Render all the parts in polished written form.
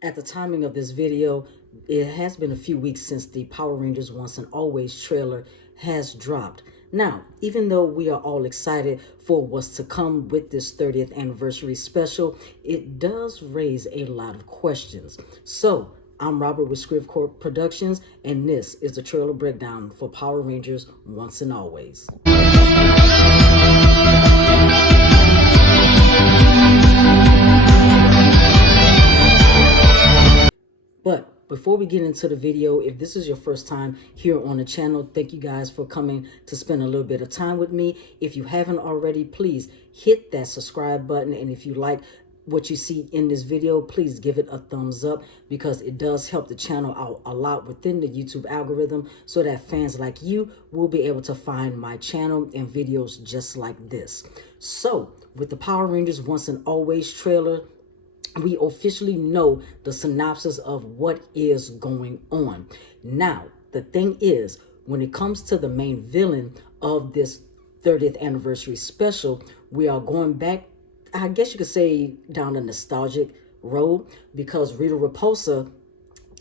At the timing of this video, it has been a few weeks since the Power Rangers Once and Always trailer has dropped. Now, even though we are all excited for what's to come with this 30th anniversary special, it does raise a lot of questions. So, I'm Robert with Script Corp Productions, and this is the trailer breakdown for Power Rangers Once and Always. But before we get into the video, if this is your first time here on the channel, thank you guys for coming to spend a little bit of time with me. If you haven't already, please hit that subscribe button. And if you like what you see in this video, please give it a thumbs up, because it does help the channel out a lot within the YouTube algorithm, so that fans like you will be able to find my channel and videos just like this. So with the Power Rangers Once and Always trailer, we officially know the synopsis of what is going on. Now, the thing is, when it comes to the main villain of this 30th anniversary special, we are going back, I guess you could say, down a nostalgic road, because Rita Repulsa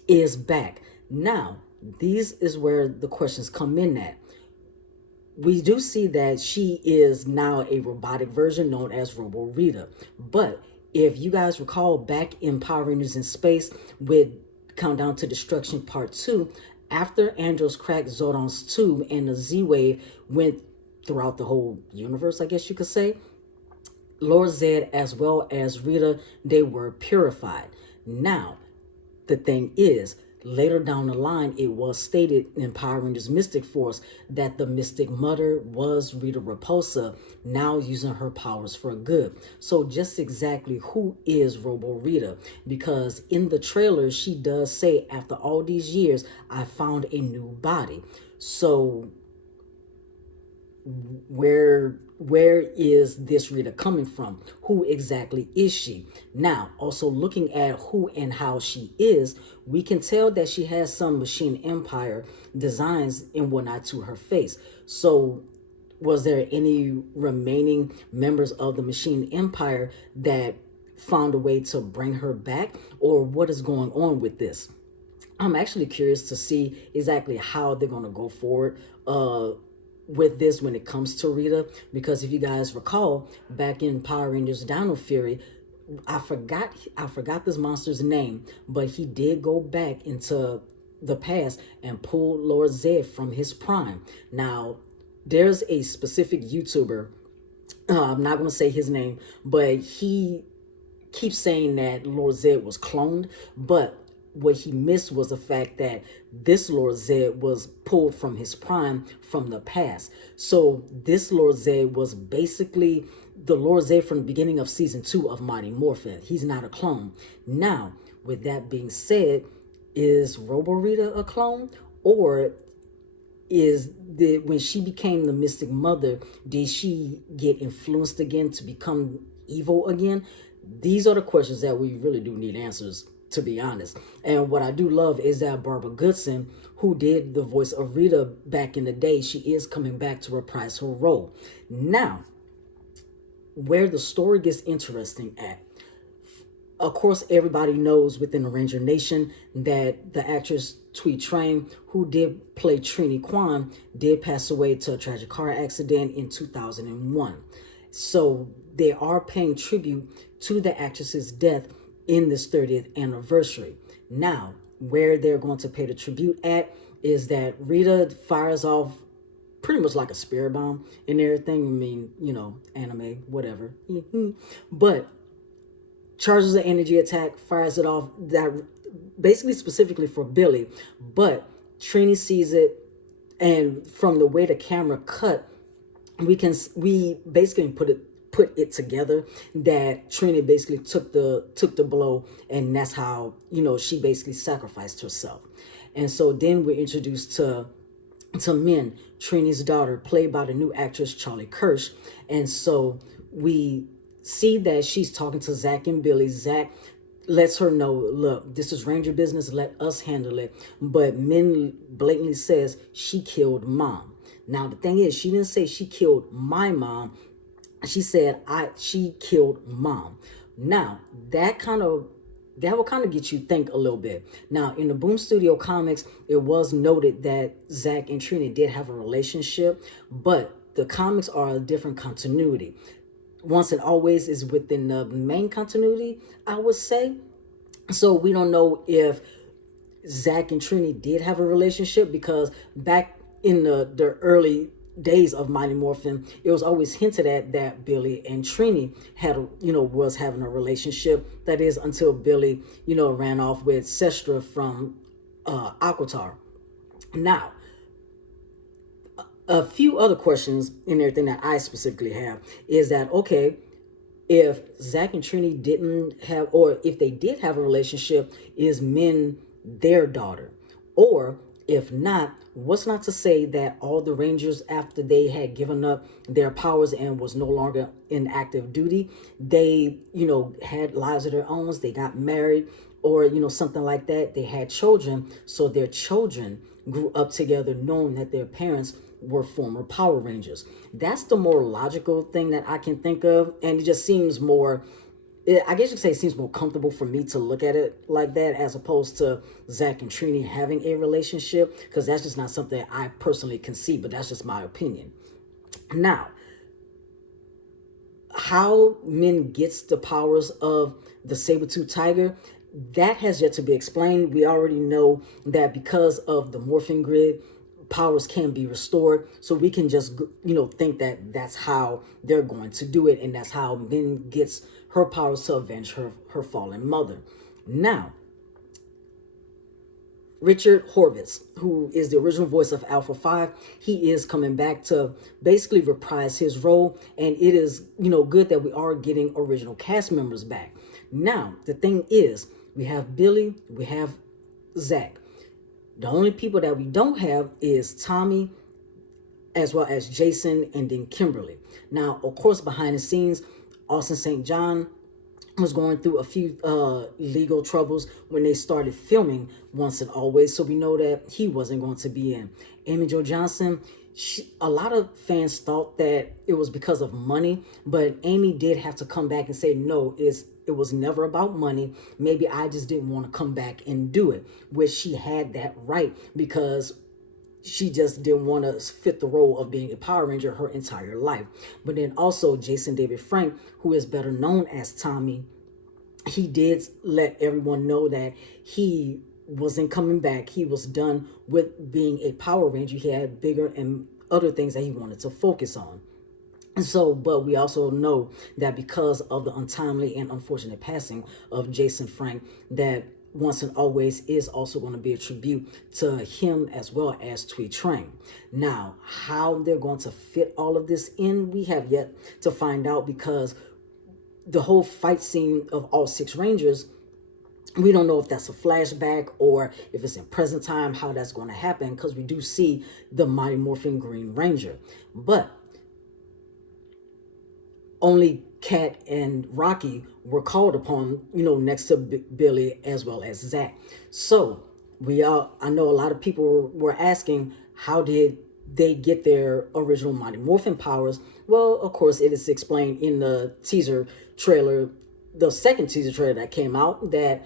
is back. Now, these is where the questions come in at. We do see that she is now a robotic version known as Robo Rita, but if you guys recall, back in Power Rangers in Space with Countdown to Destruction Part 2, after Andros cracked Zordon's tube and the Z-Wave went throughout the whole universe, I guess you could say, Lord Zed as well as Rita, they were purified. Now, the thing is, later down the line, it was stated in Power Rangers Mystic Force that the Mystic Mother was Rita Repulsa, now using her powers for good. So just exactly who is Robo Rita? Because in the trailer, she does say, after all these years, I found a new body. So where is this Rita coming from? Who exactly is she? Now, also looking at who and how she is, we can tell that she has some Machine Empire designs and whatnot to her face. So was there any remaining members of the Machine Empire that found a way to bring her back, or what is going on with this? I'm actually curious to see exactly how they're going to go forward with this when it comes to Rita, because if you guys recall, back in Power Rangers Dino Fury, I forgot this monster's name, but he did go back into the past and pull Lord Zed from his prime. Now, there's a specific YouTuber, I'm not going to say his name, but he keeps saying that Lord Zed was cloned, but what he missed was the fact that this Lord Zed was pulled from his prime from the past. So this Lord Zed was basically the Lord Zed from the beginning of season 2 of Mighty Morphin. He's not a clone. Now, with that being said, is Robo Rita a clone, or when she became the Mystic Mother, did she get influenced again to become evil again? These are the questions that we really do need answers, to be honest. And what I do love is that Barbara Goodson, who did the voice of Rita back in the day, she is coming back to reprise her role. Now, where the story gets interesting at, of course, everybody knows within the Ranger Nation that the actress Thuy Trang, who did play Trini Kwan, did pass away to a tragic car accident in 2001. So they are paying tribute to the actress's death in this 30th anniversary. Now, where they're going to pay the tribute at is that Rita fires off pretty much like a spirit bomb and everything. I mean, you know, anime, whatever. But charges an energy attack, fires it off, that basically specifically for Billy. But Trini sees it, and from the way the camera cut, we basically put it together that Trini basically took the blow, and that's how, you know, she basically sacrificed herself. And so then we're introduced to Min, Trini's daughter, played by the new actress Charlie Kirsch. And so we see that she's talking to Zach and Billy. Zach lets her know, look, this is Ranger business, let us handle it. But Min blatantly says she killed Mom. Now, the thing is, she didn't say she killed my mom. She said she killed Mom. Now, that kind of that will kind of get you think a little bit. Now, in the Boom Studio comics, it was noted that Zach and Trini did have a relationship, but the comics are a different continuity. Once and Always is within the main continuity, I would say. So we don't know if Zach and Trini did have a relationship, because back in the early days of Mighty Morphin, it was always hinted at that Billy and Trini was having a relationship. That is, until Billy, ran off with Sestra from Aquatar. Now, a few other questions and everything that I specifically have is that, okay, if Zach and Trini didn't have, or if they did have a relationship, is Min their daughter? Or if not, what's not to say that all the Rangers, after they had given up their powers and was no longer in active duty, they, had lives of their own, they got married, or, something like that. They had children, so their children grew up together knowing that their parents were former Power Rangers. That's the more logical thing that I can think of, and it just seems more, I guess you could say it seems more comfortable for me to look at it like that, as opposed to Zach and Trini having a relationship, because that's just not something I personally can see, but that's just my opinion. Now, how Min gets the powers of the saber-tooth tiger, that has yet to be explained. We already know that because of the morphing grid, powers can be restored, so we can just think that that's how they're going to do it, and that's how Min gets her powers to avenge her fallen mother. Now, Richard Horvitz, who is the original voice of Alpha 5, he is coming back to basically reprise his role, and it is good that we are getting original cast members back. Now, the thing is, we have Billy, we have Zach. The only people that we don't have is Tommy, as well as Jason, and then Kimberly. Now, of course, behind the scenes, Austin St. John was going through a few legal troubles when they started filming Once and Always, so we know that he wasn't going to be in. Amy Jo Johnson, a lot of fans thought that it was because of money, but Amy did have to come back and say, no, it was never about money. Maybe I just didn't want to come back and do it, which she had that right, because she just didn't want to fit the role of being a Power Ranger her entire life. But then also Jason David Frank, who is better known as Tommy, he did let everyone know that he wasn't coming back. He was done with being a Power Ranger. He had bigger and other things that he wanted to focus on. So, but we also know that because of the untimely and unfortunate passing of Jason Frank, that Once and Always is also going to be a tribute to him, as well as Twee Trang. Now, how they're going to fit all of this in, we have yet to find out, because the whole fight scene of all 6 Rangers, we don't know if that's a flashback or if it's in present time, how that's going to happen, because we do see the Mighty Morphin Green Ranger. But only Kat and Rocky were called upon, next to Billy as well as Zach. So I know a lot of people were asking, how did they get their original Mighty Morphin powers? Well, of course, it is explained in the teaser trailer, the second teaser trailer that came out, that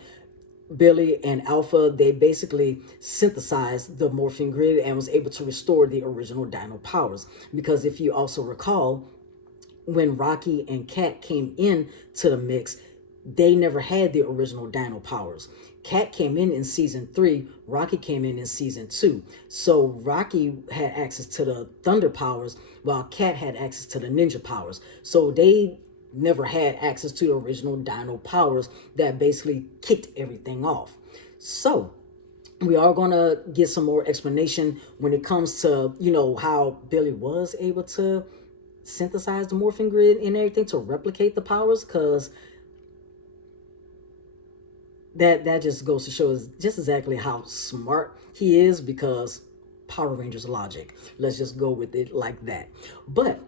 Billy and Alpha, they basically synthesized the morphing grid and was able to restore the original Dino powers. Because if you also recall, when Rocky and Kat came in to the mix, they never had the original Dino powers. Kat came in season 3, Rocky came in season 2. So Rocky had access to the Thunder powers, while Kat had access to the Ninja powers. So they never had access to the original Dino powers that basically kicked everything off. So we are going to get some more explanation when it comes to, how Billy was able to synthesize the morphing grid and everything to replicate the powers, because that just goes to show just exactly how smart he is, because Power Rangers logic. Let's just go with it like that. But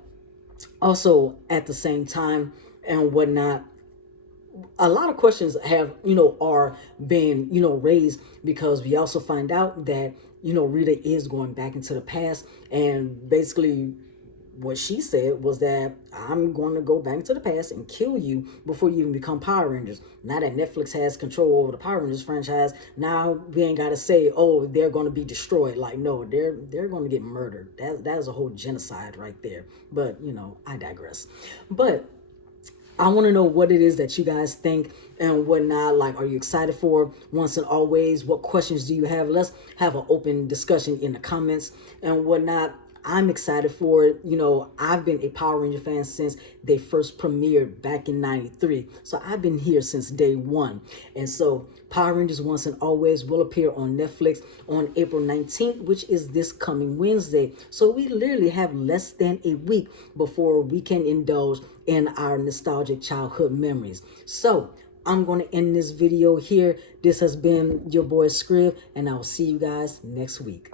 also at the same time and whatnot, a lot of questions are being raised, because we also find out that Rita is going back into the past, and basically what she said was that I'm going to go back to the past and kill you before you even become Power Rangers. Now that Netflix has control over the Power Rangers franchise, now we ain't got to say, oh, they're going to be destroyed. Like, no, they're going to get murdered. That is a whole genocide right there. But, you know, I digress. But I want to know what it is that you guys think and whatnot. Like, are you excited for Once and Always? What questions do you have? Let's have an open discussion in the comments and whatnot. I'm excited for it. You know, I've been a Power Ranger fan since they first premiered back in '93. So I've been here since day one. And so Power Rangers Once and Always will appear on Netflix on April 19th, which is this coming Wednesday. So we literally have less than a week before we can indulge in our nostalgic childhood memories. So I'm going to end this video here. This has been your boy Scrib, and I'll see you guys next week.